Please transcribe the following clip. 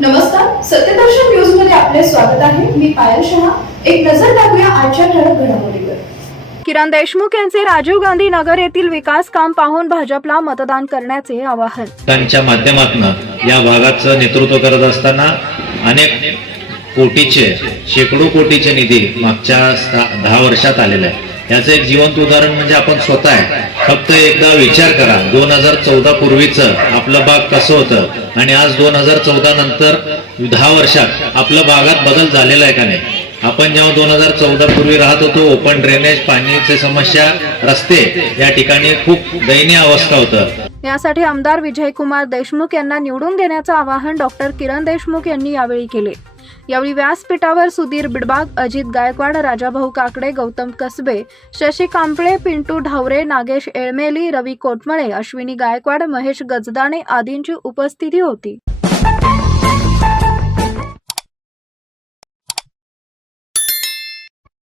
नमस्कार सत्यदर्शन न्यूजमध्ये आपले स्वागत आहे. मी पायल शहा. एक नजर टाकूया आजच्या ठळक घडामोडीवर. किरण देशमुख यांचे राजीव गांधी नगर येथील विकास काम पाहून भाजपला मतदान करण्याचे आवाहन. त्यांच्या माध्यमातून या भागाचं नेतृत्व करत असताना अनेक कोटीचे शेकडो कोटीचे निधी मागच्या दहा वर्षात आलेले आहे याचं एक जिवंत उदाहरण म्हणजे आपण स्वतः आहे. फक्त एकदा विचार करा. दोन हजार चौदा पूर्वीचं आपलं बाग कसं होतं? आणि आज दोन हजार चौदा नंतर दहा वर्षात आपल्या भागात बदल झालेला आहे का नाही? आपण जेव्हा दोन हजार चौदा पूर्वी राहत होतो ओपन ड्रेनेज पाण्याची समस्या रस्ते या ठिकाणी खूप दयनीय अवस्था होतं. यासाठी आमदार विजयकुमार देशमुख यांना निवडून देण्याचं आवाहन डॉक्टर किरण देशमुख यांनी यावेळी केले. यावेळी व्यासपीठावर सुधीर बिडबाग अजित गायकवाड राजाभाऊ काकडे गौतम कसबे शशी कांपळे पिंटू ढावरे नागेश एळमेली रवी कोटमळे अश्विनी गायकवाड महेश गजदाणे आदींची उपस्थिती होती.